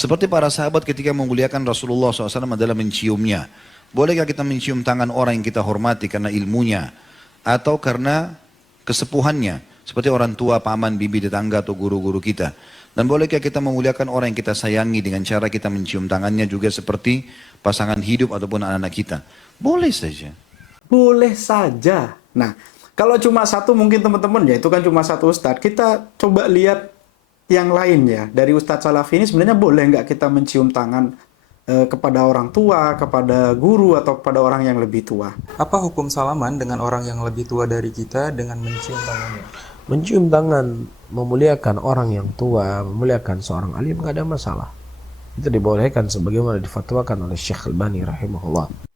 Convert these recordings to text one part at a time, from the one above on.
Seperti para sahabat ketika memuliakan Rasulullah SAW adalah menciumnya. Bolehkah kita mencium tangan orang yang kita hormati karena ilmunya atau karena kesepuhannya, seperti orang tua, paman, bibi, tetangga atau guru-guru kita? Dan bolehkah kita memuliakan orang yang kita sayangi dengan cara kita mencium tangannya juga seperti pasangan hidup ataupun anak-anak kita? Boleh saja. Boleh saja. Nah, kalau cuma satu mungkin teman-teman ya itu kan cuma satu ustadz. Kita coba lihat yang lain ya. Dari Ustadz Salafi ini sebenarnya boleh nggak kita mencium tangan kepada orang tua, kepada guru, atau kepada orang yang lebih tua? Apa hukum salaman dengan orang yang lebih tua dari kita dengan mencium tangannya? Mencium tangan memuliakan orang yang tua, memuliakan seorang alim nggak ada masalah. Itu dibolehkan sebagaimana difatwakan oleh Syekh Albani rahimahullah.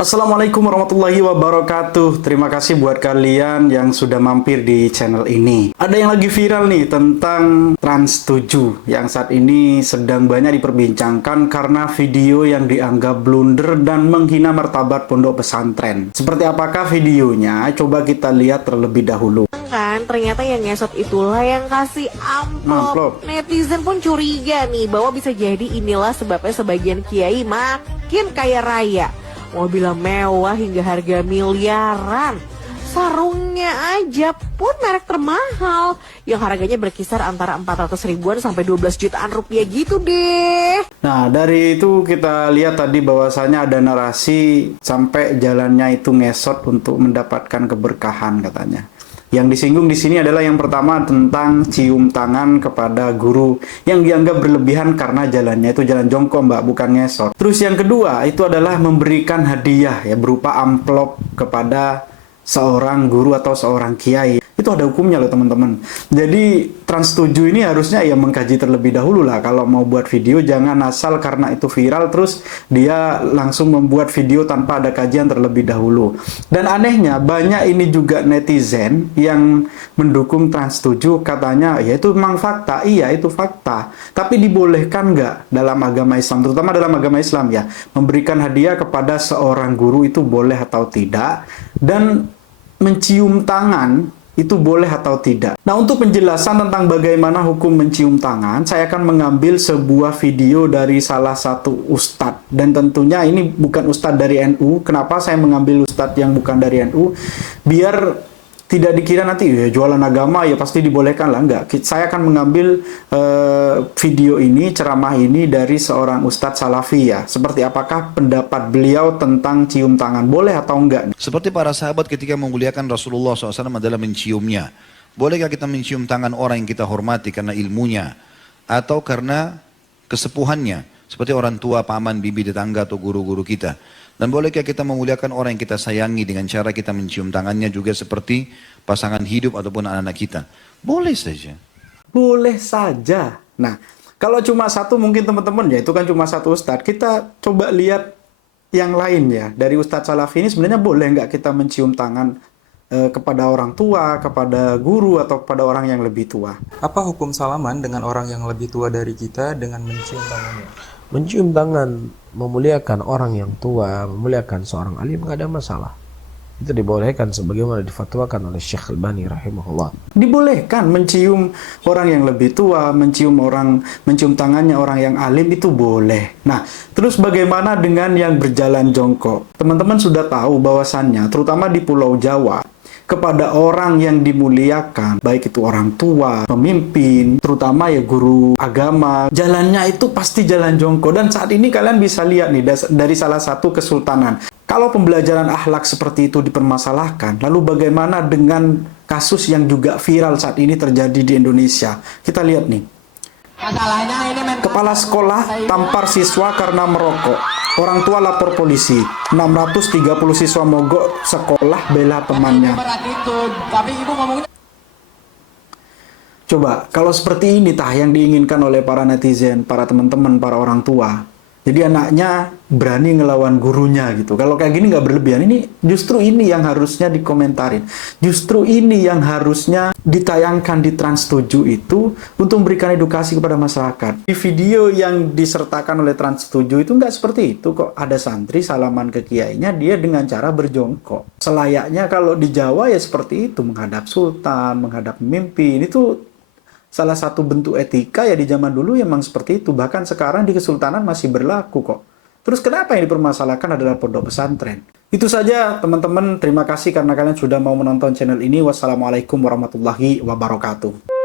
Assalamualaikum warahmatullahi wabarakatuh. Terima kasih buat kalian yang sudah mampir di channel ini. Ada yang lagi viral nih tentang Trans 7 yang saat ini sedang banyak diperbincangkan karena video yang dianggap blunder dan menghina martabat pondok pesantren. Seperti apakah videonya? Coba kita lihat terlebih dahulu. Kan ternyata yang ngesot itulah yang kasih amplop. Netizen pun curiga nih bahwa bisa jadi inilah sebabnya sebagian kiai makin kaya raya. Mobilnya mewah hingga harga miliaran. Sarungnya aja pun merek termahal yang harganya berkisar antara 400 ribuan sampai 12 jutaan rupiah gitu deh. Nah, dari itu kita lihat tadi bahwasanya ada narasi sampai jalannya itu ngesot untuk mendapatkan keberkahan katanya. Yang disinggung di sini adalah yang pertama tentang cium tangan kepada guru yang dianggap berlebihan karena jalannya itu jalan jongkok, Mbak, bukan ngesot. Terus yang kedua itu adalah memberikan hadiah ya berupa amplop kepada seorang guru atau seorang kiai. Itu ada hukumnya loh teman-teman. Jadi Trans 7 ini harusnya ya mengkaji terlebih dahulu lah. Kalau mau buat video jangan asal karena itu viral terus dia langsung membuat video tanpa ada kajian terlebih dahulu. Dan anehnya banyak ini juga netizen yang mendukung Trans 7 katanya ya itu memang fakta. Iya itu fakta. Tapi dibolehkan nggak dalam agama Islam, terutama dalam agama Islam ya, memberikan hadiah kepada seorang guru itu boleh atau tidak, dan mencium tangan itu boleh atau tidak. Nah, untuk penjelasan tentang bagaimana hukum mencium tangan, saya akan mengambil sebuah video dari salah satu ustadz. Dan tentunya ini bukan ustadz dari NU. Kenapa saya mengambil ustadz yang bukan dari NU? Biar tidak dikira nanti ya jualan agama ya pasti dibolehkan lah. Enggak. Saya akan mengambil video ini, ceramah ini dari seorang ustadz salafi ya. Seperti apakah pendapat beliau tentang cium tangan, boleh atau enggak? Seperti para sahabat ketika memuliakan Rasulullah SAW adalah menciumnya. Bolehkah kita mencium tangan orang yang kita hormati karena ilmunya atau karena kesepuhannya, seperti orang tua, paman, bibi, tetangga atau guru-guru kita? Dan bolehkah kita memuliakan orang yang kita sayangi dengan cara kita mencium tangannya juga seperti pasangan hidup ataupun anak-anak kita? Boleh saja. Boleh saja. Nah, kalau cuma satu mungkin teman-teman ya itu kan cuma satu ustadz. Kita coba lihat yang lain ya. Dari Ustadz Salafi ini sebenarnya boleh nggak kita mencium tangan kepada orang tua, kepada guru, atau kepada orang yang lebih tua? Apa hukum salaman dengan orang yang lebih tua dari kita dengan mencium tangannya? Mencium tangan memuliakan orang yang tua, memuliakan seorang alim nggak ada masalah. Itu dibolehkan sebagaimana difatwakan oleh Syekh Albani rahimahullah. Dibolehkan mencium orang yang lebih tua, mencium tangannya orang yang alim itu boleh. Nah, terus bagaimana dengan yang berjalan jongkok? Teman-teman sudah tahu bahwasannya, terutama di Pulau Jawa, kepada orang yang dimuliakan, baik itu orang tua, pemimpin, terutama ya guru agama, jalannya itu pasti jalan jongkok. Dan saat ini kalian bisa lihat nih dari salah satu kesultanan. Kalau pembelajaran akhlak seperti itu dipermasalahkan, lalu bagaimana dengan kasus yang juga viral saat ini terjadi di Indonesia? Kita lihat nih. Kepala sekolah tampar siswa karena merokok. Orang tua lapor polisi. 630 siswa mogok sekolah bela temannya. Coba, kalau seperti ini tah yang diinginkan oleh para netizen, para teman-teman, para orang tua. Jadi anaknya berani ngelawan gurunya gitu. Kalau kayak gini nggak berlebihan. Ini justru ini yang harusnya dikomentarin. Justru ini yang harusnya ditayangkan di Trans 7 itu untuk memberikan edukasi kepada masyarakat. Di video yang disertakan oleh Trans 7 itu nggak seperti itu kok. Ada santri salaman ke kiainya, dia dengan cara berjongkok. Selayaknya kalau di Jawa ya seperti itu, menghadap sultan, menghadap pemimpin. Itu salah satu bentuk etika ya di zaman dulu memang seperti itu. Bahkan sekarang di kesultanan masih berlaku kok. Terus kenapa yang dipermasalahkan adalah pondok pesantren? Itu saja teman-teman. Terima kasih karena kalian sudah mau menonton channel ini. Wassalamualaikum warahmatullahi wabarakatuh.